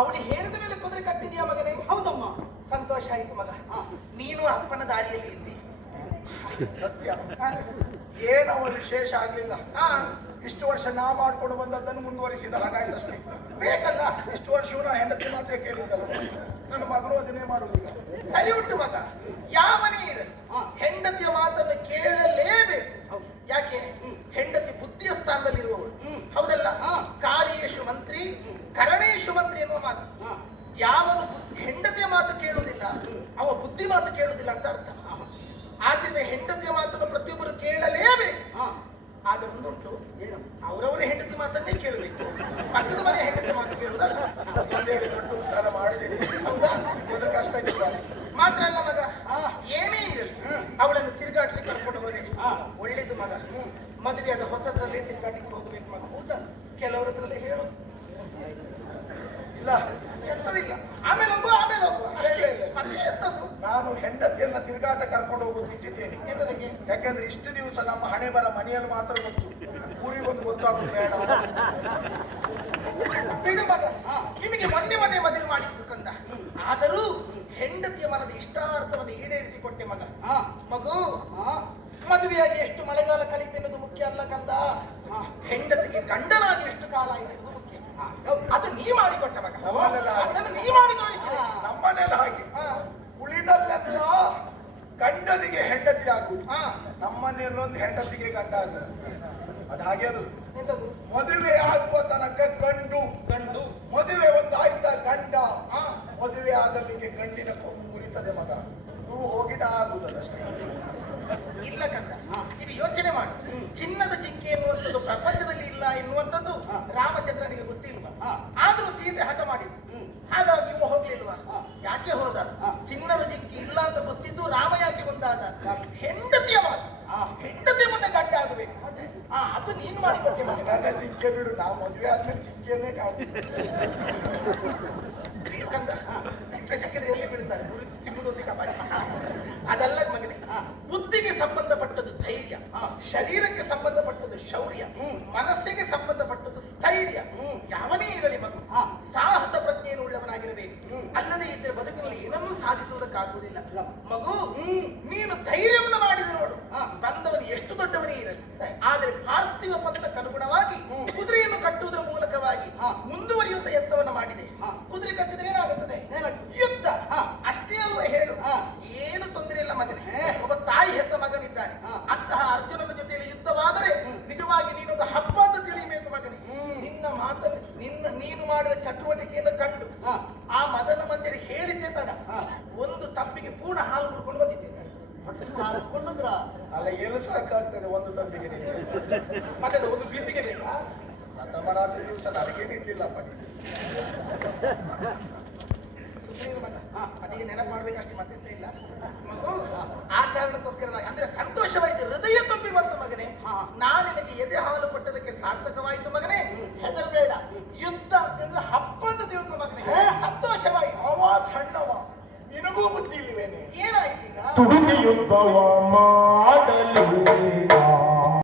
ಅವಳು ಹೇಳಿದ ಮೇಲೆ ಕುದುರೆ ಕಟ್ಟಿದ್ಯಾ ಮಗನೇ? ಹೌದಮ್ಮ. ಸಂತೋಷ ಆಯ್ತು ಮಗ. ನೀನು ಅಪ್ಪನ ದಾರಿಯಲ್ಲಿ ಇದ್ದಿ. ಸತ್ಯ. ಏನವ ವಿಶೇಷ ಆಗ್ಲಿಲ್ಲ. ಹಾ ಇಷ್ಟು ವರ್ಷ ನಾ ಮಾಡ್ಕೊಂಡು ಬಂದದ್ದನ್ನು ಮುಂದುವರಿಸಿದ ಹಾಗಾಯ್ತಷ್ಟೇ ಬೇಕಲ್ಲ, ಇಷ್ಟು ವರ್ಷ ನಾ ಹೆಂಡತಿ ಮಾತೇ ಕೇಳಿದ್ದಲ್ಲ. ನನ್ನ ಮಗನು ಅದನ್ನೇ ಮಾಡುದು ಈಗ. ಸರಿ ಉಂಟು ಮಗ. ಯಾವನೇ ಇರಲಿ. ಹೆಂಡತಿಯ ಮಾತನ್ನು ಕೇಳಲೇಬೇಕು. ಯಾಕೆ? ಹೆಂಡತಿ ಬುದ್ಧಿಯ ಸ್ಥಾನದಲ್ಲಿ ಇರುವವಳು ಹೌದಲ್ಲ? ಮಂತ್ರಿ ಕರಣೇಶು ಮಂತ್ರಿ ಎನ್ನುವ ಮಾತು. ಯಾವನು ಬುದ್ಧಿ- ಹೆಂಡತಿಯ ಮಾತು ಕೇಳುವುದಿಲ್ಲ ಅವ ಬುದ್ಧಿ ಮಾತು ಕೇಳುವುದಿಲ್ಲ ಅಂತ ಅರ್ಥ. ಆದ್ರಿಂದ ಹೆಂಡತಿಯ ಮಾತನ್ನು ಪ್ರತಿಯೊಬ್ಬರು ಕೇಳಲೇಬೇಕು. ಆದ್ರೆ ಒಂದುಂಟು ಏನು? ಅವರವರ ಹೆಂಡತಿ ಮಾತನ್ನೇ ಕೇಳಬೇಕು. ಪಕ್ಕದ ಮನೆ ಹೆಂಡತಿ ಮಾತು ಕೇಳುವುದಲ್ಲ? ದೊಡ್ಡ ಮಾಡಿದ್ದೀನಿ ಹೌದಾ? ಮೊದಲು ಕಷ್ಟ ಆಗಿದ್ದಾರೆ ಮಾತ್ರ ಅಲ್ಲ ಮಗ. ಏನೇ ಇರಲಿ ಹ್ಮ್. ಅವಳನ್ನು ತಿರುಗಾಟ್ಲಿಕ್ಕೆ ಕರ್ಕೊಂಡು ಹೋದೆ. ಒಳ್ಳೇದು ಮಗ. ಹ್ಮ್. ಮದುವೆ ಅದ ಹೊಸದ್ರಲ್ಲೇ ತಿರುಗಾಟಕ್ಕೆ ಹೋಗ್ಬೇಕು ಮಗ. ಹೌದಾ? ಕೆಲವರ ಹತ್ರಲ್ಲೇ ಎಂತದಿಲ್ಲ ಆಮೇಲೆ ಆಮೇಲೆ ಹೋಗು. ಅಷ್ಟೇ. ಮತ್ತೆ ನಾನು ಹೆಂಡತಿಯನ್ನ ತಿರುಗಾಟ ಕರ್ಕೊಂಡು ಹೋಗೋದು ಬಿಟ್ಟಿದ್ದೇನೆ. ಎಂತದಕ್ಕೆ? ಯಾಕಂದ್ರೆ ಇಷ್ಟು ದಿವಸ ನಮ್ಮ ಹಣೆ ಬರ ಮನೆಯಲ್ಲಿ ಮಾತ್ರ ಗೊತ್ತು. ಊರಿಗೊಂದು ಗೊತ್ತಾಗುದು ಬೇಡ ಬಿಡು ಮಗ. ನಿಮಗೆ ಮೊನ್ನೆ ಮೊನ್ನೆ ಮದುವೆ ಮಾಡಿದ್ದು ಕಂದ. ಆದರೂ ಹೆಂಡತಿಯ ಮನದ ಇಷ್ಟಾರ್ಥವನ್ನು ಈಡೇರಿಸಿಕೊಟ್ಟೆ ಮಗ. ಆ. ಮಗು ಹಾ ಮದುವೆಯಾಗಿ ಎಷ್ಟು ಮಳೆಗಾಲ ಕಲಿತೆನ್ನುವುದು ಮುಖ್ಯ ಅಲ್ಲ ಕಂದ. ಹೆಂಡತಿಗೆ ಗಂಡನಾಗಿ ಎಷ್ಟು ಕಾಲ ಆಯ್ತು ಮುಖ್ಯ. ಅದು ನೀ ಮಗ. ಹಾಗೆ. ಅದನ್ನು ನೀ ಮಾಡಿ ತೋರಿಸಿದೆ. ಹಾ. ನಮ್ಮನೇಲಿ ಹಾಗೆ. ಉಳಿದಲ್ಲೆಲ್ಲ ಗಂಡನಿಗೆ ಹೆಂಡತಿ ಆಗುದು ಹಾ. ನಮ್ಮನೆಲ್ಲೊಂದು ಹೆಂಡತಿಗೆ ಗಂಡ ಆಗುದು ಅದು ಹಾಗೆ ಅದು. ಮದುವೆ ಆಗುವ ತನಕ ಗಂಡು. ಗಂಡು. ಮದುವೆ ಒಂದು ಆಯ್ತಾ ಗಂಡ. ಹಾ. ಮದುವೆ ಆದಲ್ಲಿಗೆ ಗಂಡಿನ ಕೊಂಬು ಮುರಿತದೆ ಮಗ. ನೀವು ಹೋಗಿಟ ಆಗುದಷ್ಟೇ ಇಲ್ಲ ಕಂದ. ಇದು ಯೋಚನೆ ಮಾಡು. ಚಿನ್ನದ ಜಿಂಕೆ ಎನ್ನುವಂಥದ್ದು ಪ್ರಪಂಚದಲ್ಲಿ ಇಲ್ಲ ಎನ್ನುವಂಥದ್ದು ಹಾ. ಗೊತ್ತಿಲ್ವಾ ಆದ್ರೂ ಸೀತೆ ಹಠ ಮಾಡಿದ್ರು ಹ್ಮ್. ಹಾಗಾಗಿ ಇವ ಹೋಗ್ಲಿಲ್ವಾ. ಯಾಕೆ ಹೋದ. ಚಿನ್ನದ ದಿಕ್ಕಿ ಇಲ್ಲ ಅಂತ ಗೊತ್ತಿದ್ದು ರಾಮ ಯಾಕೆ ಮುಂದಾದ ಹೆಂಡತಿಯ ಮಾತು. ಹೆಂಡತಿ ಮುಂದೆ ಗಂಡ ಆಗಬೇಕು. ಮತ್ತೆ? ಅದು ನೀನು ಮಾಡಿ ಜಿಂಕೆ ಬಿಡು ನಾವು ಮದುವೆ ಆದ್ಮೇಲೆ ಚಿಂಕೆಯನ್ನೇ ಯಾಕಂದ್ರೆ ಎಲ್ಲಿ ಬೀಳ್ತಾರೆ? ತಿನ್ನುವುದೊಂದಿಗೆ ಅದೆಲ್ಲ ಅದಲ್ಲ ಮಗನೇ. ಬುದ್ಧಿಗೆ ಸಂಬಂಧಪಟ್ಟದ್ದು ಧೈರ್ಯ. ಶರೀರಕ್ಕೆ ಸಂಬಂಧಪಟ್ಟದ್ದು ಶೌರ್ಯ. ಮನಸ್ಸಿಗೆ ಸಂಬಂಧಪಟ್ಟದ್ದು ಸ್ಥೈರ್ಯ. ಯಾವನೇ ಇರಲಿ ಮಗು ಸಾಹಸ ಪ್ರಜ್ಞೆಯನ್ನು ಉಳ್ಳವನಾಗಿರಬೇಕು. ಅಲ್ಲದೆ ಇದ್ರೆ ಬದುಕಿನಲ್ಲಿ ಏನನ್ನೂ ಸಾಧಿಸುವುದಕ್ಕಾಗುವುದಿಲ್ಲ. ಮಗು ನೀನು ಧೈರ್ಯವನ್ನು ಮಾಡಿದ ನೋಡು. ಬಂದವನು ಎಷ್ಟು ದೊಡ್ಡವನೇ ಇರಲಿ. ಆದರೆ ಪಾರ್ಥಿವ ಪಂಥಕ್ಕೆ ಅನುಗುಣವಾಗಿ ಕುದುರೆಯನ್ನು ಕಟ್ಟುವುದರ ಮೂಲಕವಾಗಿ ಮುಂದುವರಿಯುವಂತ ಯತ್ನವನ್ನು ಮಾಡಿದೆ. ಕುದುರೆ ಕಟ್ಟಿದ್ರೆ ಏನಾಗುತ್ತದೆ? ಯುದ್ಧ. ಅಷ್ಟೇ ಅಲ್ವ ಹೇಳು. ಏನು ತೊಂದರೆ ಇಲ್ಲ ಮಗನೇ. ನಿನ್ನ ಮಾತನ್ನು ನಿನ್ನ ನೀನು ಮಾಡಿದ ಚಟುವಟಿಕೆಯನ್ನು ಕಂಡು ಆ ಮದನ ಮಂದಿರ ಹೇಳಿದ್ದೆ ತಡ. ಒಂದು ತಪ್ಪಿಗೆ ಪೂರ್ಣ ಹಾಲು ಕುಡ್ಕೊಂಡು ಬಂದಿದ್ದೆ ಕೊಂಡಂದ್ರ ಅಲ್ಲ ಎಲ್ಲ ಸಾಕಾಗ್ತದೆ ಒಂದು ತಂಬಿಗೆ ನಿನಗೆ? ಮತ್ತೆ ಒಂದು ಬಿಂದಿಗೆ ಬೇಕಾ? ಪ್ರಥಮ ರಾತ್ರಿ ದಿವಸ ನನಗೇನು. ಸುಮ್ಮನೆ ಮಗ. ಅದಕ್ಕೆ ನೆನಪು ಮಾಡ್ಬೇಕಷ್ಟೇ ಮತ್ತೆ ಇಲ್ಲ. ಮಗು ಆ ಕಾರಣಕ್ಕೋಸ್ಕರ ಅಂದ್ರೆ ಸಂತೋಷವಾಯಿತು. ಹೃದಯ ತುಂಬಿ ಬಂತು ಮಗನೇ ನಾನು ನಿನಗೆ ಎದೆ ಹಾಲು ಕೊಟ್ಟದಕ್ಕೆ ಬುದ್ಧಿ ಇಲ್ವೇನೆ ಏನಾಯ್ತು ತುಡುಗೆಯುಂಬವ ಮಾಡಲು